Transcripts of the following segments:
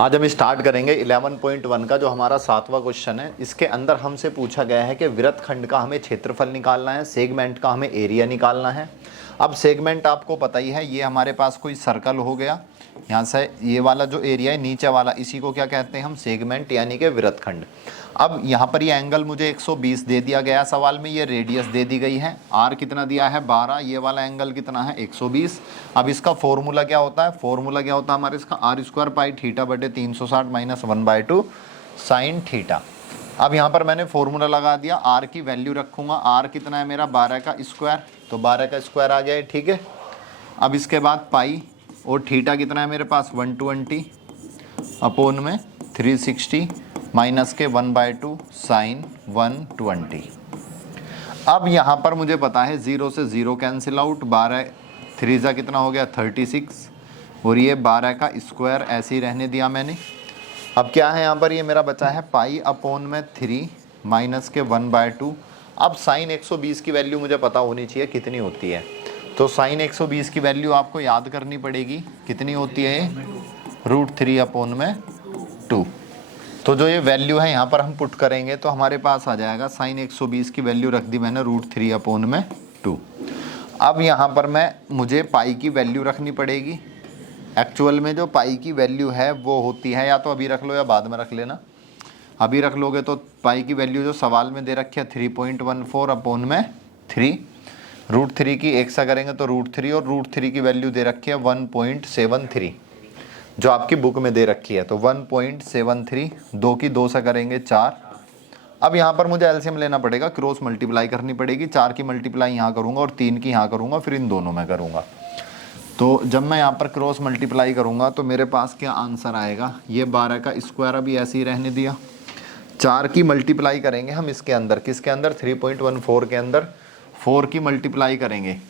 आज हम स्टार्ट करेंगे 11.1 का जो हमारा 7वां क्वेश्चन है। इसके अंदर हमसे पूछा गया है कि वृत्तखंड का हमें क्षेत्रफल निकालना है, सेगमेंट का हमें एरिया निकालना है। अब सेगमेंट आपको पता ही है, ये हमारे पास कोई सर्कल हो गया, यहाँ से ये वाला जो एरिया है नीचे वाला, इसी को क्या कहते हैं हम, सेगमेंट यानी कि वृत्तखंड। अब यहाँ पर ये एंगल मुझे 120 दे दिया गया सवाल में, ये रेडियस दे दी गई है, आर कितना दिया है 12, ये वाला एंगल कितना है 120। अब इसका फॉर्मूला क्या होता है, फॉर्मूला क्या होता है हमारे इसका, आर स्क्वायर पाई थीटा बटे 360 माइनस 1/2 साइन थीटा। अब यहाँ पर मैंने फॉर्मूला लगा दिया, आर की वैल्यू रखूँगा, आर कितना है मेरा 12 का स्क्वायर, तो 12 का स्क्वायर आ गया है, ठीक है। अब इसके बाद पाई और थीटा कितना है मेरे पास 120 अपॉन में 360 माइनस के 1/2 साइन 120। अब यहाँ पर मुझे पता है 0 से 0 कैंसिल आउट, 12 3 जा कितना हो गया 36, और ये 12 का स्क्वायर ऐसे ही रहने दिया मैंने। अब क्या है यहाँ पर, ये मेरा बचा है पाई अपॉन में 3 माइनस के 1/2। अब साइन 120 की वैल्यू मुझे पता होनी चाहिए कितनी होती है, तो साइन 120 की वैल्यू आपको याद करनी पड़ेगी, कितनी होती है √3 अपॉन में 2। तो जो ये वैल्यू है यहाँ पर हम पुट करेंगे तो हमारे पास आ जाएगा, साइन 120 की वैल्यू रख दी मैंने √3 अपॉन में 2। अब यहाँ पर मुझे पाई की वैल्यू रखनी पड़ेगी। एक्चुअल में जो पाई की वैल्यू है वो होती है, या तो अभी रख लो या बाद में रख लेना। अभी रख लोगे तो पाई की वैल्यू जो सवाल में दे रखी है 3.14 अपॉन में 3, √3 की एक सा करेंगे तो √3, और √3 की वैल्यू दे रखी है 1.73 जो आपकी बुक में दे रखी है, तो 1.73, 2 की 2 से करेंगे 4। अब यहाँ पर मुझे एलसीएम लेना पड़ेगा, क्रॉस मल्टीप्लाई करनी पड़ेगी, 4 की मल्टीप्लाई यहाँ करूँगा और 3 की यहाँ करूँगा, फिर इन दोनों में करूँगा। तो जब मैं यहाँ पर क्रॉस मल्टीप्लाई करूँगा तो मेरे पास क्या आंसर आएगा, ये 12 का स्क्वायर अभी ऐसे ही रहने दिया, 4 की मल्टीप्लाई करेंगे हम इसके अंदर, किसके अंदर 3.14 के अंदर, 4 की मल्टीप्लाई करेंगे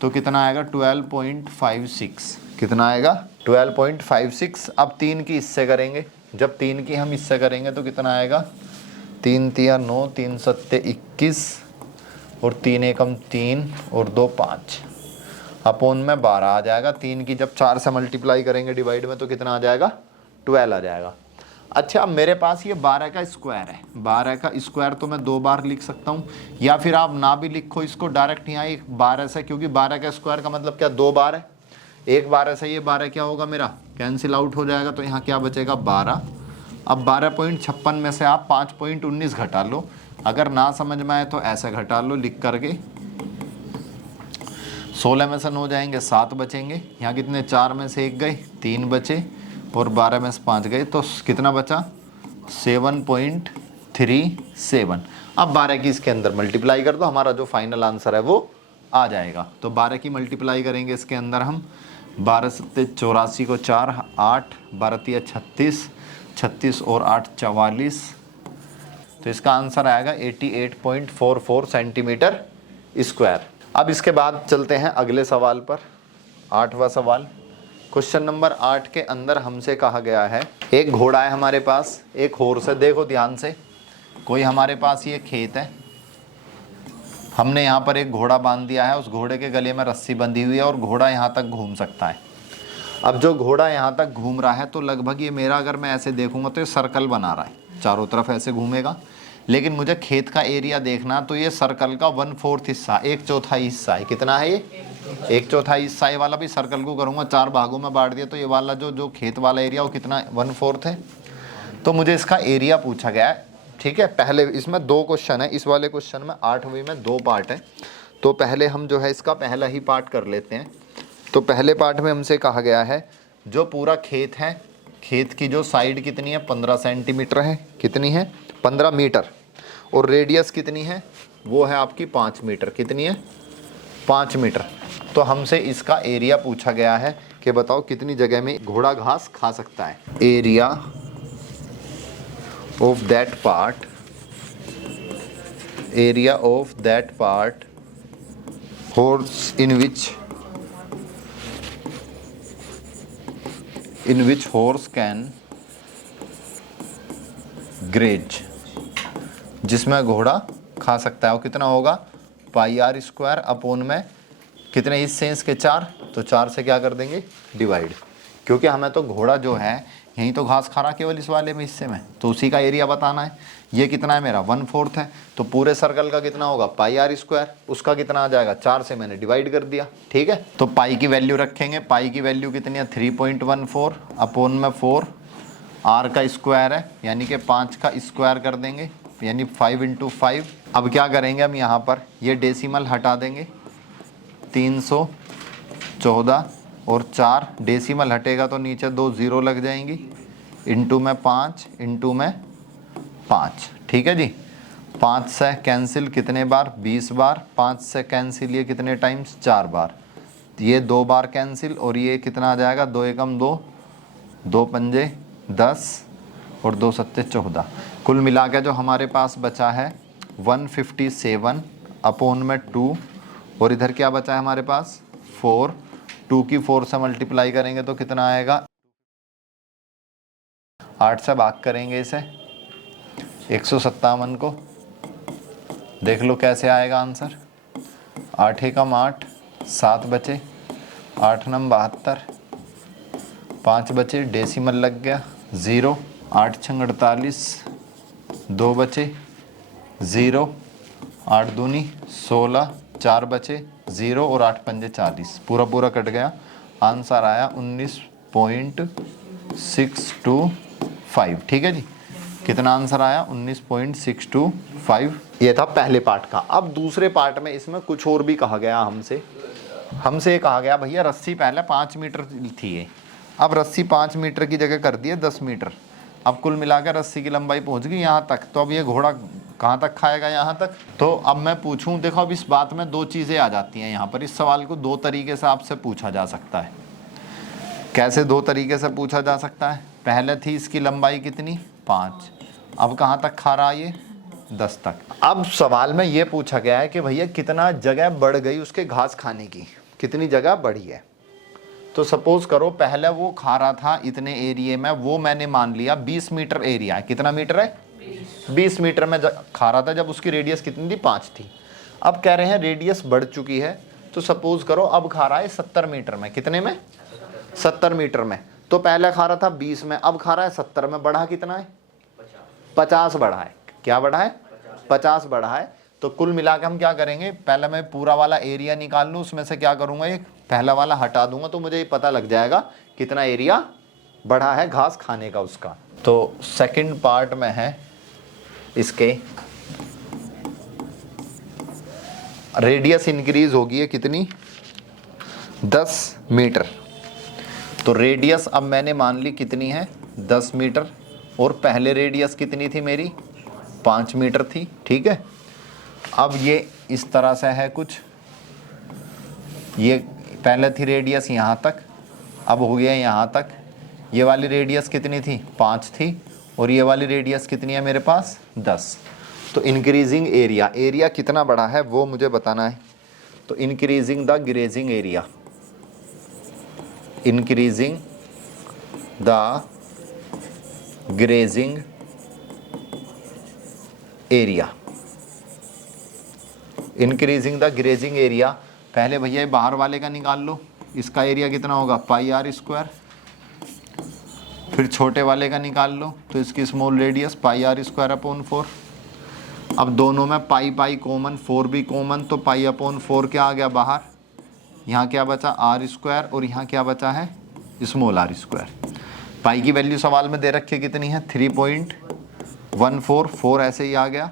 तो कितना आएगा 12.56, कितना आएगा 12.56। अब 3 की इससे करेंगे, जब 3 की हम इससे करेंगे तो कितना आएगा, 3 तिया 9, 3 सत्ते 21, और 3 एकम 3 और 2 5 अपॉन में 12 आ जाएगा। 3 की जब 4 से मल्टीप्लाई करेंगे डिवाइड में तो कितना आ जाएगा 12 आ जाएगा। अच्छा, अब मेरे पास ये 12 का स्क्वायर है, 12 का स्क्वायर तो मैं 2 बार लिख सकता हूँ, या फिर आप ना भी लिखो इसको डायरेक्ट यहाँ 12 से, क्योंकि 12 का स्क्वायर का मतलब क्या 2 बार है, एक 12 से ये 12 क्या होगा मेरा कैंसिल आउट हो जाएगा, तो यहाँ क्या बचेगा 12। अब 12.56 में से आप 5.19 घटा लो, अगर ना समझ में आए तो ऐसे घटा लो लिख करके, 16 में से 9 जाएंगे 7 बचेंगे, यहाँ कितने 4 में से 1 गए 3 बचे, और 12 में से 5 गए तो कितना बचा 7.37। अब 12 की इसके अंदर मल्टीप्लाई कर दो, हमारा जो फाइनल आंसर है वो आ जाएगा। तो 12 की मल्टीप्लाई करेंगे इसके अंदर हम, 12 सत्ते 84 को 4 8, 12 तिया 36, 36 और 8 44, तो इसका आंसर आएगा 88.44 सेंटीमीटर स्क्वायर। अब इसके बाद चलते हैं अगले सवाल पर, 8वां सवाल। क्वेश्चन नंबर 8 के अंदर हमसे कहा गया है, एक घोड़ा है हमारे पास, एक हॉर्स है, देखो ध्यान से, कोई हमारे पास ये खेत है, हमने यहाँ पर एक घोड़ा बांध दिया है, उस घोड़े के गले में रस्सी बंधी हुई है और घोड़ा यहाँ तक घूम सकता है। अब जो घोड़ा यहाँ तक घूम रहा है तो लगभग ये मेरा, अगर मैं ऐसे देखूंगा तो ये सर्कल बना रहा है, चारों तरफ ऐसे घूमेगा, लेकिन मुझे खेत का एरिया देखना, तो ये सर्कल का 1/4 हिस्सा, 1/4 हिस्सा है, कितना है ये 1/4 हिस्सा, ये वाला भी सर्कल को करूँगा 4 भागों में बांट दिया, तो ये वाला जो खेत वाला एरिया वो कितना 1/4 है। तो मुझे इसका एरिया पूछा गया है, ठीक है। पहले इसमें 2 क्वेश्चन है, इस वाले क्वेश्चन में 8वीं में 2 पार्ट है, तो पहले हम जो है इसका पहला ही पार्ट कर लेते हैं। तो पहले पार्ट में हमसे कहा गया है, जो पूरा खेत है, खेत की जो साइड कितनी है 15 सेंटीमीटर है, कितनी है 15 मीटर, और रेडियस कितनी है वो है आपकी 5 मीटर, कितनी है 5 मीटर। तो हमसे इसका एरिया पूछा गया है कि बताओ कितनी जगह में घोड़ा घास खा सकता है। Area of that part, area of that part horse in which horse can graze, जिसमें घोड़ा खा सकता है, वो कितना होगा पाई आर स्क्वायर अपॉन में कितने हिस्से हैं इसके 4, तो 4 से क्या कर देंगे डिवाइड, क्योंकि हमें तो घोड़ा जो है यहीं तो घास खा रहा केवल इस वाले में हिस्से में, तो उसी का एरिया बताना है। ये कितना है मेरा 1/4 है, तो पूरे सर्कल का कितना होगा पाई आर स्क्वायर, उसका कितना आ जाएगा 4 से मैंने डिवाइड कर दिया। ठीक है, तो पाई की वैल्यू रखेंगे, पाई की वैल्यू कितनी है 3.14 अपॉन में 4, आर का स्क्वायर है यानी कि 5 का स्क्वायर कर देंगे यानी 5 × 5। अब क्या करेंगे हम यहाँ पर ये डेसिमल हटा देंगे, 314 और 4 डेसिमल हटेगा तो नीचे 2 0 लग जाएंगी, इंटू में 5 इंटू में 5। ठीक है जी, 5 से कैंसिल कितने बार 20 बार, 5 से कैंसिल ये कितने टाइम्स 4 बार, ये 2 बार कैंसिल और ये कितना आ जाएगा 2 एकम 2, 2 पंजे 10 और 2 सत्ते 14। कुल मिला के जो हमारे पास बचा है 157 अपॉन में 2 और इधर क्या बचा है हमारे पास 4, 2 की 4 से मल्टीप्लाई करेंगे तो कितना आएगा 8 से भाग करेंगे इसे 157 को, देख लो कैसे आएगा आंसर। 8 एकम 8, 7 बचे, 8 नम 72, 5 बचे, डेसिमल लग गया 0, 8 छंग 48, 2 बचे 0, 8 दूनी 16, 4 बचे 0 और 8 पंजे 40, पूरा पूरा कट गया। आंसर आया 19.625। ठीक है जी, कितना आंसर आया 19.625। ये था पहले पार्ट का। अब दूसरे पार्ट में इसमें कुछ और भी कहा गया हमसे ये कहा गया भैया रस्सी पहले 5 मीटर थी ये, अब रस्सी 5 मीटर की जगह कर दी है 10 मीटर। अब कुल मिलाकर रस्सी की लंबाई पहुंच गई यहाँ तक, तो अब ये घोड़ा कहाँ तक खाएगा यहाँ तक। तो अब मैं पूछूं, देखो अब इस बात में 2 चीज़ें आ जाती हैं यहाँ पर। इस सवाल को 2 तरीके से आपसे पूछा जा सकता है। कैसे 2 तरीके से पूछा जा सकता है, पहले थी इसकी लंबाई कितनी 5, अब कहाँ तक खा रहा है ये 10 तक। अब सवाल में ये पूछा गया है कि भैया कितना जगह बढ़ गई उसके घास खाने की, कितनी जगह बढ़ी है। तो सपोज करो पहले वो खा रहा था इतने एरिया में, वो मैंने मान लिया 20 मीटर एरिया है। कितना मीटर है 20 मीटर में खा रहा था जब उसकी रेडियस कितनी थी 5 थी। अब कह रहे हैं रेडियस बढ़ चुकी है, तो सपोज करो अब खा रहा है 70 मीटर में। कितने में 70 मीटर में। तो पहले खा रहा था 20 में, अब खा रहा है 70 में। बढ़ा कितना है 50 बढ़ा है। क्या बढ़ा है 50 बढ़ा है। तो कुल मिला के हम क्या करेंगे, पहले मैं पूरा वाला एरिया निकाल लूँ, उसमें से क्या करूँगा एक पहला वाला हटा दूंगा तो मुझे ये पता लग जाएगा कितना एरिया बढ़ा है घास खाने का उसका। तो सेकंड पार्ट में है इसके रेडियस इंक्रीज होगी है कितनी 10 मीटर। तो रेडियस अब मैंने मान ली कितनी है 10 मीटर और पहले रेडियस कितनी थी मेरी 5 मीटर थी। ठीक है, अब ये इस तरह से है कुछ, ये पहले थी रेडियस यहाँ तक, अब हो गया यहाँ तक। ये वाली रेडियस कितनी थी 5 थी और ये वाली रेडियस कितनी है मेरे पास 10। तो इंक्रीजिंग एरिया, एरिया कितना बड़ा है वो मुझे बताना है। तो increasing the grazing area, increasing the grazing area, increasing the grazing area. पहले भैया ये बाहर वाले का निकाल लो, इसका एरिया कितना होगा पाई आर स्क्वायर। फिर छोटे वाले का निकाल लो, तो इसकी small radius pi r square upon 4। अब दोनों में पाई पाई कॉमन, 4 भी कॉमन, तो पाई अपॉन 4 क्या आ गया बाहर। यहाँ क्या बचा आर स्क्वायर और यहाँ क्या बचा है स्मॉल आर स्क्वायर। पाई की वैल्यू सवाल में दे रखी है कितनी है 3.14, 4 ऐसे ही आ गया।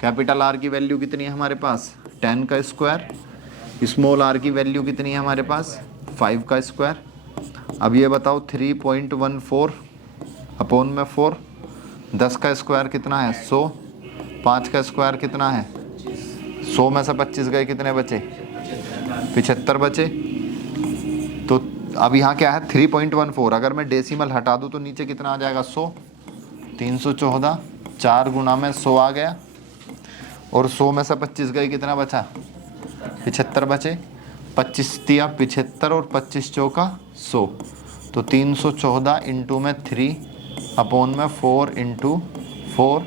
कैपिटल आर की वैल्यू कितनी है हमारे पास 10 का स्क्वायर, स्मॉल आर की वैल्यू कितनी है हमारे पास 5 का स्क्वायर। अब ये बताओ 3.14 अपॉन में 4, 10 का स्क्वायर कितना है 100, 5 का स्क्वायर कितना है 100 में से 25 गए कितने बचे 75 बचे। तो अब यहाँ क्या है 3.14, अगर मैं डेसिमल हटा दूँ तो नीचे कितना आ जाएगा 100, 314, 4 गुना में 100 आ गया और 100 में से 25 गए कितना बचा 75 बचे। 25 दिया 75 और 25 चौका 100, तो 314 इंटू में 3 अपॉन में 4 इंटू 4,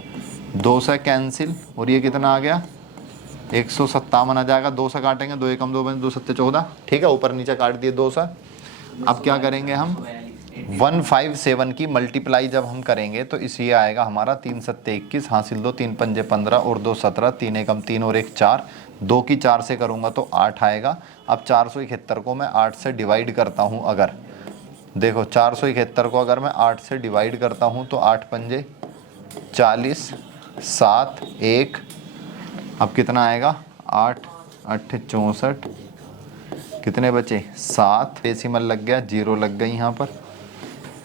2 से कैंसिल और ये कितना आ गया 157 आ जाएगा। 2 से काटेंगे 2 एकम 2 बने 2 सत्ते 14। ठीक है, ऊपर नीचे काट दिए 2 से। अब क्या करेंगे हम 157 की मल्टीप्लाई जब हम करेंगे तो इस ये आएगा हमारा 3 सत्ते 21, हासिल 2, 3 पंजे 15 और 2 17, 3 एकम 3 और 1 4, 2 की 4 से करूँगा तो 8 आएगा। अब 471 को मैं 8 से डिवाइड करता हूँ, अगर देखो 471 को अगर मैं 8 से डिवाइड करता हूँ तो 8 पंजे 40, 7 1, अब कितना आएगा 8 8 64, कितने बचे 7, डेसिमल लग गया, 0 लग गई यहाँ पर,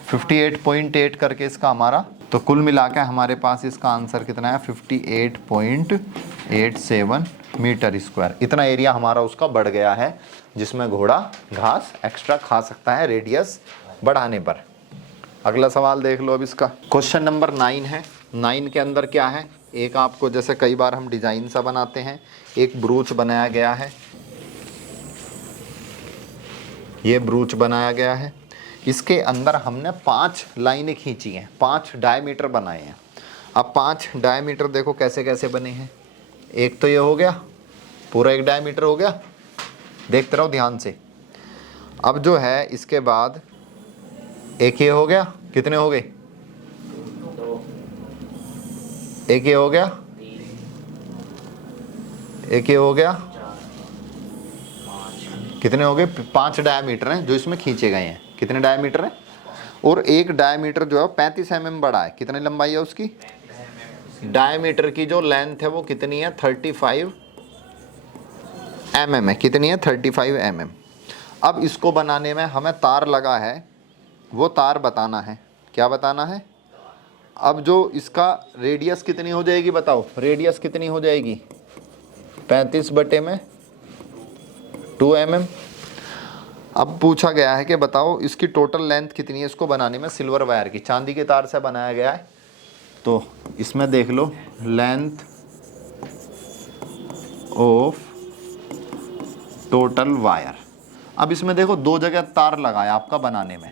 58.8 करके इसका हमारा, तो कुल मिला के हमारे पास इसका आंसर कितना है 58.87 मीटर स्क्वायर। इतना एरिया हमारा उसका बढ़ गया है जिसमें घोड़ा घास एक्स्ट्रा खा सकता है रेडियस बढ़ाने पर। अगला सवाल देख लो अब इसका। क्वेश्चन नंबर 9 है। 9 के अंदर क्या है, एक आपको जैसे कई बार हम डिजाइन सा बनाते हैं, एक ब्रूच बनाया गया है, ये ब्रूच बनाया गया है, इसके अंदर हमने 5 लाइनें खींची हैं, 5 डायमीटर बनाए हैं। अब 5 डायमीटर देखो कैसे कैसे बने हैं। एक तो ये हो गया, पूरा एक डायमीटर हो गया, देखते रहो ध्यान से। अब जो है इसके बाद एक ये हो गया, कितने हो गए, एक ये हो गया, एक ये हो गया, कितने हो गए 5 डायमीटर हैं जो इसमें खींचे गए हैं। कितने डायमीटर हैं, और एक डायमीटर जो है 35 mm बड़ा है। कितनी लंबाई है उसकी, डायमीटर की जो लेंथ है वो कितनी है 35 mm है। कितनी है 35 mm। अब इसको बनाने में हमें तार लगा है, वो तार बताना है। क्या बताना है, अब जो इसका रेडियस कितनी हो जाएगी बताओ, रेडियस कितनी हो जाएगी 35/2 mm। अब पूछा गया है कि बताओ इसकी टोटल लेंथ कितनी है इसको बनाने में। सिल्वर वायर की, चांदी के तार से बनाया गया है, तो इसमें देख लो लेंथ ऑफ टोटल वायर। अब इसमें देखो 2 जगह तार लगाया आपका बनाने में।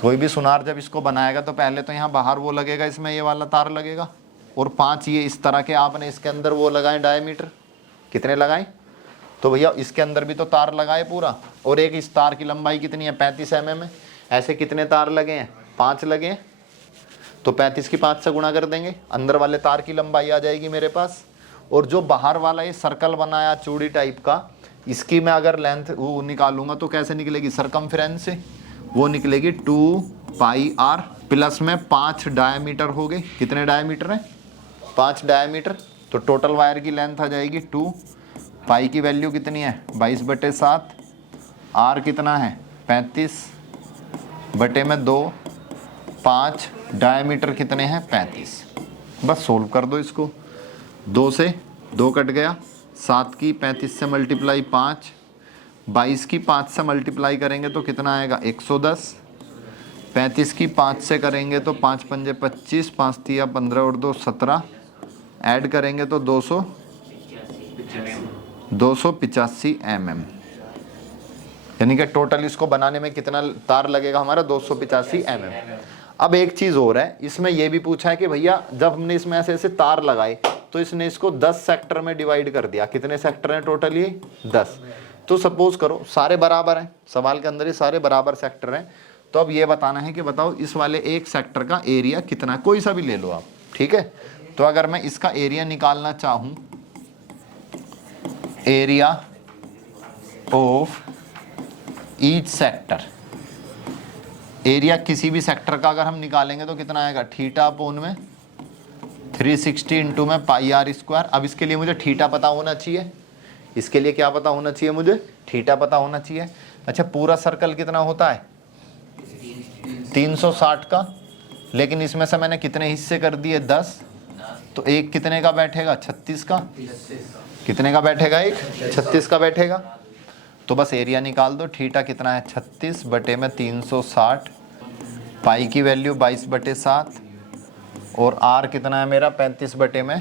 कोई भी सुनार जब इसको बनाएगा तो पहले तो यहाँ बाहर वो लगेगा, इसमें ये वाला तार लगेगा, और 5 ये इस तरह के आपने इसके अंदर वो लगाए डायमीटर। कितने लगाए, तो भैया इसके अंदर भी तो तार लगाए पूरा, और एक इस तार की लंबाई कितनी है 35 mm है। ऐसे कितने तार लगे हैं 5 लगे हैं, तो 35 की 5 से गुणा कर देंगे, अंदर वाले तार की लंबाई आ जाएगी मेरे पास। और जो बाहर वाला ये सर्कल बनाया चूड़ी टाइप का, इसकी मैं अगर लेंथ वो निकालूंगा तो कैसे निकलेगी, सरकमफ्रेंस से वो निकलेगी 2πr, प्लस में 5 डायमीटर हो गए। कितने डायमीटर हैं 5 डायमीटर, तो टोटल वायर की लेंथ आ जाएगी 2, पाई की वैल्यू कितनी है 22/7, आर कितना है 35/2, 5 डायमीटर कितने हैं 35। बस सोल्व कर दो इसको, 2 से 2 कट गया, 7 की 35 से मल्टीप्लाई 5, 22 की 5 से मल्टीप्लाई करेंगे तो कितना आएगा 110, 35 की 5 से करेंगे तो 5 पंजे 25, 5 तिया 15 और 2 17, ऐड करेंगे तो 285 mm। यानी कि टोटल इसको बनाने में कितना तार लगेगा हमारा 285 mm। अब एक चीज़ और है, इसमें यह भी पूछा है कि भैया जब हमने इसमें ऐसे ऐसे तार लगाए तो इसने इसको 10 सेक्टर में डिवाइड कर दिया। कितने सेक्टर हैं टोटल, ये 10। तो सपोज करो सारे बराबर हैं, सवाल के अंदर ही सारे बराबर सेक्टर हैं, तो अब ये बताना है कि बताओ इस वाले एक सेक्टर का एरिया कितना, कोई सा भी ले लो आप, ठीक है। तो अगर मैं इसका एरिया निकालना चाहूँ, area of each sector, area किसी भी सेक्टर का अगर हम निकालेंगे तो कितना आएगा थीटा अपोन में 360 इंटू में πr²। अब इसके लिए मुझे थीटा पता होना चाहिए, इसके लिए क्या पता होना चाहिए मुझे, थीटा पता होना चाहिए। अच्छा पूरा सर्कल कितना होता है 360 का, लेकिन इसमें से मैंने कितने हिस्से कर दिए 10, तो एक कितने का बैठेगा 36 का, कितने का बैठेगा एक 36 का बैठेगा। तो बस एरिया निकाल दो, थीटा कितना है 36/360, पाई की वैल्यू 22/7, और आर कितना है मेरा 35/2,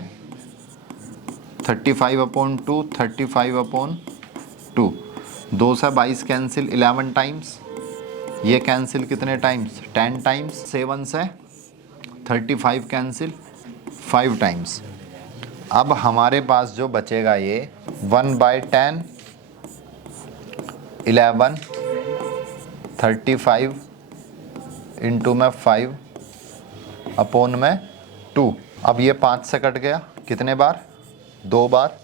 35/2। 2 से 22 कैंसिल 11 टाइम्स, ये कैंसिल कितने टाइम्स 10 टाइम्स, 7 से 35 कैंसिल 5 टाइम्स। अब हमारे पास जो बचेगा ये 1/10, 11, 35 इंटू में 5 अपॉन में 2। अब ये 5 से कट गया, कितने बार? 2 बार।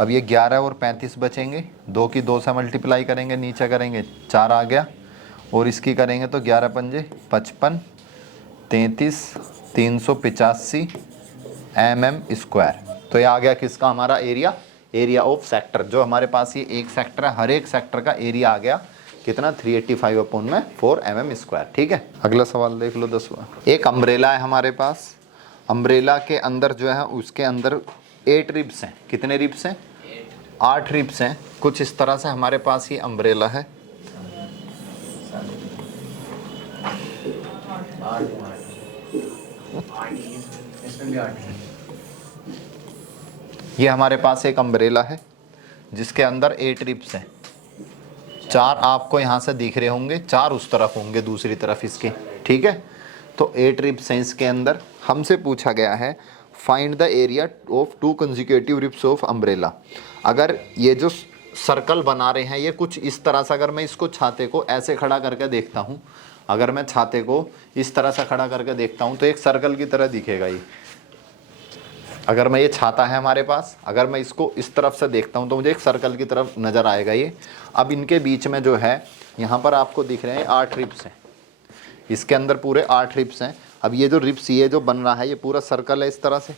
अब ये 11 और 35 बचेंगे, 2 की 2 से मल्टीप्लाई करेंगे, नीचे करेंगे 4 आ गया, और इसकी करेंगे तो 11 पंजे 55, 33, 385 mm²। तो ये आ गया किसका हमारा एरिया? Area of sector. जो हमारे पास ये एक सेक्टर है, हर एक सेक्टर का एरिया आ गया कितना? 385/4 mm²। ठीक है, अगला सवाल देख लो 10वां। एक अम्ब्रेला है हमारे पास। अम्ब्रेला के अंदर जो है उसके अंदर 8 रिब्स हैं। कितने रिब्स हैं? 8 रिब्स हैं। कुछ इस तरह से हमारे पास ये अम्ब्रेला है। ये हमारे पास एक अम्ब्रेला है जिसके अंदर 8 रिब्स हैं। 4 आपको यहाँ से दिख रहे होंगे, 4 उस तरफ होंगे दूसरी तरफ इसके। ठीक है, तो 8 रिब्स हैं इसके अंदर। हमसे पूछा गया है find the area of 2 consecutive ribs of umbrella. अगर ये जो सर्कल बना रहे हैं ये कुछ इस तरह से, अगर मैं इसको छाते को ऐसे खड़ा करके देखता हूँ, अगर मैं छाते को इस तरह से खड़ा करके देखता हूँ तो एक सर्कल की तरह दिखेगा ये। अगर मैं ये छाता है हमारे पास, अगर मैं इसको इस तरफ से देखता हूँ तो मुझे एक सर्कल की तरफ नज़र आएगा ये। अब इनके बीच में जो है यहाँ पर आपको दिख रहे हैं 8 रिब्स हैं। इसके अंदर पूरे 8 रिब्स हैं। अब ये जो रिब्स ये जो बन रहा है ये पूरा सर्कल है इस तरह से।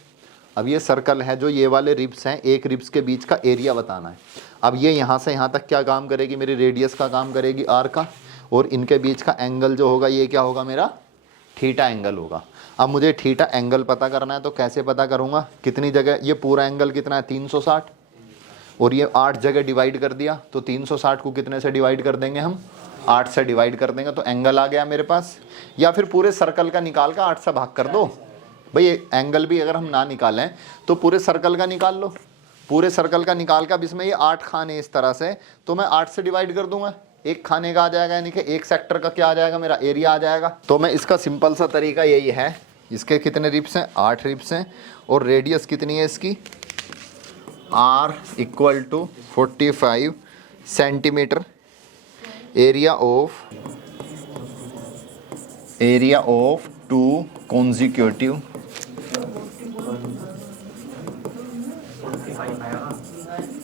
अब ये सर्कल है, जो ये वाले रिब्स हैं, एक रिब्स के बीच का एरिया बताना है। अब ये यहाँ से यहाँ तक क्या काम करेगी? मेरी रेडियस का काम करेगी, आर का। और इनके बीच का एंगल जो होगा ये क्या होगा? मेरा थीटा एंगल होगा। अब मुझे थीटा एंगल पता करना है तो कैसे पता करूँगा? कितनी जगह ये पूरा एंगल कितना है? 360, और ये 8 जगह डिवाइड कर दिया तो 360 को कितने से डिवाइड कर देंगे हम? 8 से डिवाइड कर देंगे तो एंगल आ गया मेरे पास। या फिर पूरे सर्कल का निकाल कर 8 से भाग कर दो भाई। एंगल भी अगर हम ना निकालें तो पूरे सर्कल का निकाल लो। पूरे सर्कल का निकाल कर, अब इसमें ये 8 खाने इस तरह से, तो मैं 8 से डिवाइड कर दूंगा। एक खाने का आ जाएगा, यानी कि एक सेक्टर का क्या आ जाएगा? मेरा एरिया आ जाएगा। तो मैं इसका सिंपल सा तरीका यही है। इसके कितने रिब्स हैं? 8 रिब्स हैं। और रेडियस कितनी है इसकी? r = 45 centimetre. Area of 2 consecutive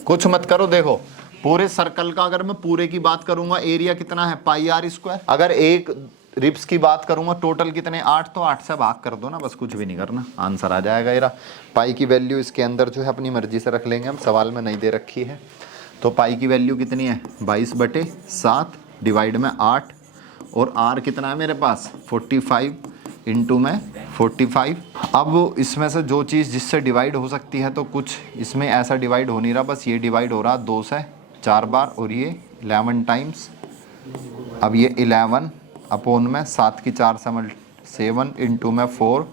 कुछ मत करो, देखो पूरे सर्कल का अगर मैं पूरे की बात करूंगा एरिया कितना है? πr²। अगर एक रिब्स की बात करूंगा टोटल कितने? 8, तो 8 से भाग कर दो ना, बस कुछ भी नहीं करना, आंसर आ जाएगा येरा। पाई की वैल्यू इसके अंदर जो है अपनी मर्जी से रख लेंगे हम, सवाल में नहीं दे रखी है। तो पाई की वैल्यू कितनी है? 22/7 डिवाइड में 8, और आर कितना है मेरे पास? 45 इंटू में 45। अब इसमें से जो चीज़ जिससे डिवाइड हो सकती है तो कुछ इसमें ऐसा डिवाइड हो नहीं रहा, बस ये डिवाइड हो रहा 2 से 4 बार, और ये 11 टाइम्स। अब ये 11 अपॉन में 7 की 4 से 7 इंटू में 4।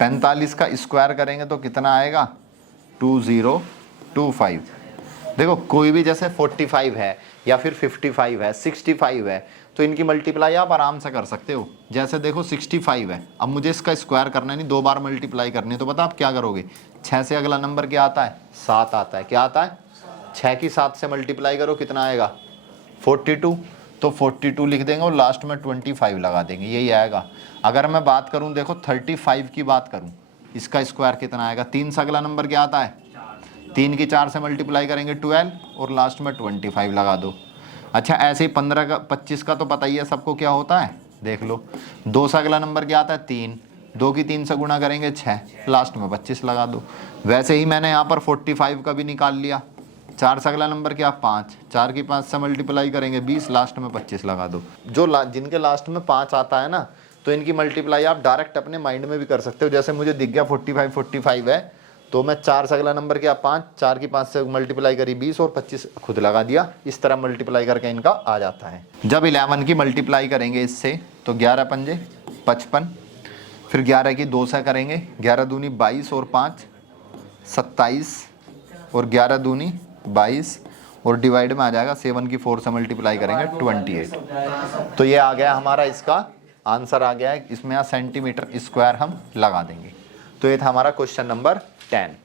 45 का स्क्वायर करेंगे तो कितना आएगा? 2025। देखो कोई भी, जैसे 45 है या फिर 55 है, 65 है, तो इनकी मल्टीप्लाई आप आराम से कर सकते हो। जैसे देखो 65 है, अब मुझे इसका स्क्वायर करना है, नहीं 2 बार मल्टीप्लाई करनी है, तो पता आप क्या करोगे? 6 से अगला नंबर क्या आता है? 7 आता है। क्या आता है? 6 की 7 से मल्टीप्लाई करो, कितना आएगा? 42। तो 42 लिख देंगे और लास्ट में 25 लगा देंगे, यही आएगा। अगर मैं बात करूं, देखो 35 की बात करूं, इसका स्क्वायर कितना आएगा? 3 से अगला नंबर क्या आता है? 3 की 4 से मल्टीप्लाई करेंगे 12, और लास्ट में 25 लगा दो। अच्छा, ऐसे ही 15 का 25 का तो पता ही है सबको क्या होता है, देख लो। 2 से अगला नंबर क्या आता है? 3, 2 की 3 से गुणा करेंगे 6, लास्ट में 25 लगा दो। वैसे ही मैंने यहाँ पर 45 का भी निकाल लिया। 4 से अगला नंबर क्या? 5, 4 की 5 से मल्टीप्लाई करेंगे 20, लास्ट में 25 लगा दो। जो जिनके लास्ट में 5 आता है ना, तो इनकी मल्टीप्लाई आप डायरेक्ट अपने माइंड में भी कर सकते हो। जैसे मुझे दिख गया 45 है, तो मैं 4 से अगला नंबर क्या? 5, 4 की 5 से मल्टीप्लाई करी 20 और 25 खुद लगा दिया। इस तरह मल्टीप्लाई करके इनका आ जाता है। जब 11 की मल्टीप्लाई करेंगे इससे तो 11 पंजे 55, फिर 11 की 2 से करेंगे, 11 दूनी 22 और 5 27, और 11 दूनी 22, और डिवाइड में आ जाएगा 7 की 4 से मल्टीप्लाई करेंगे 28। तो ये आ गया हमारा, इसका आंसर आ गया है। इसमें यहाँ सेंटीमीटर स्क्वायर हम लगा देंगे। तो ये था हमारा क्वेश्चन नंबर 10।